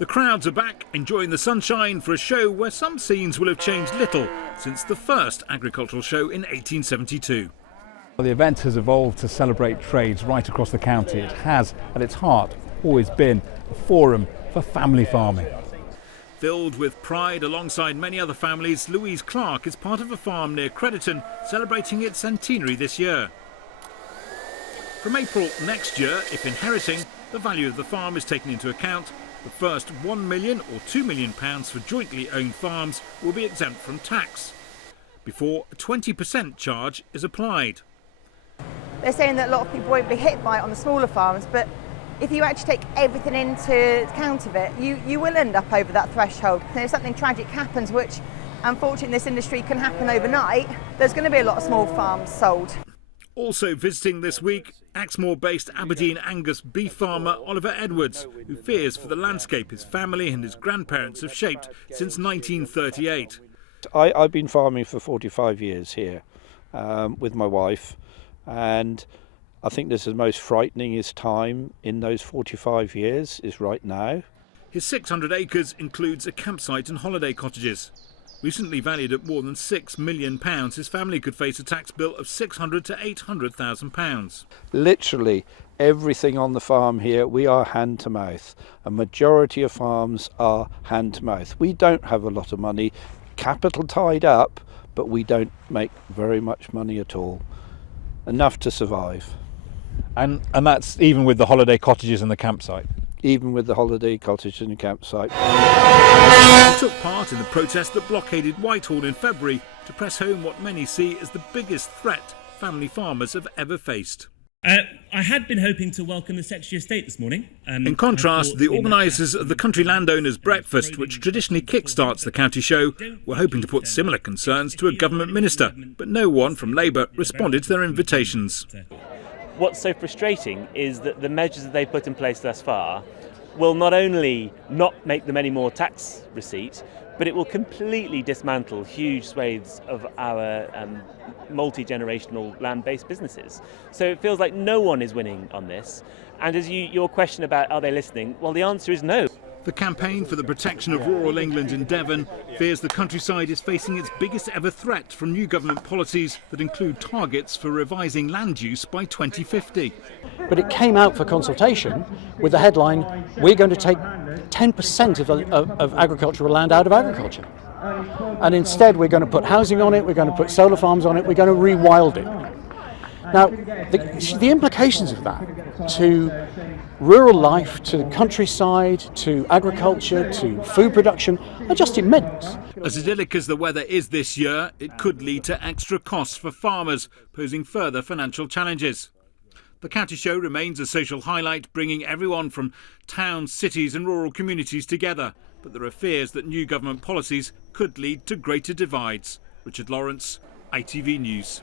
The crowds are back, enjoying the sunshine for a show where some scenes will have changed little since the first agricultural show in 1872. Well, the event has evolved to celebrate trades right across the county. It has, at its heart, always been a forum for family farming. Filled with pride alongside many other families, Louise Clark is part of a farm near Crediton celebrating its centenary this year. From April next year, if inheriting, the value of the farm is taken into account. The first £1 million or £2 million for jointly owned farms will be exempt from tax, before a 20% charge is applied. They're saying that a lot of people won't be hit by it on the smaller farms, but if you actually take everything into account of it, you will end up over that threshold. And if something tragic happens, which unfortunately in this industry can happen overnight, there's going to be a lot of small farms sold. Also visiting this week, Axmore-based Aberdeen Angus beef farmer Oliver Edwards, who fears for the landscape his family and his grandparents have shaped since 1938. I've been farming for 45 years here with my wife, and I think this is the most frightening time in those 45 years is right now. His 600 acres includes a campsite and holiday cottages. Recently valued at more than £6 million, his family could face a tax bill of £600,000 to £800,000. Literally everything on the farm here, we are hand to mouth. A majority of farms are hand to mouth. We don't have a lot of money, capital tied up, but we don't make very much money at all. Enough to survive. And that's even with the holiday cottages and the campsite? Even with the holiday cottage and the campsite. He took part in the protest that blockaded Whitehall in February to press home what many see as the biggest threat family farmers have ever faced. I had been hoping to welcome the Secretary of State this morning. In contrast, the organisers of the Country Landowners Breakfast, which traditionally kick-starts the county show, were hoping to put similar concerns to a government minister, but no one from Labour responded to their invitations. What's so frustrating is that the measures that they've put in place thus far will not only not make them any more tax receipt, but it will completely dismantle huge swathes of our multi-generational land-based businesses. So it feels like no one is winning on this. And as your question about are they listening, well, the answer is no. The campaign for the protection of rural England in Devon fears the countryside is facing its biggest ever threat from new government policies that include targets for revising land use by 2050. But it came out for consultation with the headline, we're going to take 10% of agricultural land out of agriculture. And instead we're going to put housing on it, we're going to put solar farms on it, we're going to rewild it. Now, the implications of that to rural life, to the countryside, to agriculture, to food production are just immense. As idyllic as the weather is this year, it could lead to extra costs for farmers, posing further financial challenges. The county show remains a social highlight, bringing everyone from towns, cities and rural communities together. But there are fears that new government policies could lead to greater divides. Richard Lawrence, ITV News.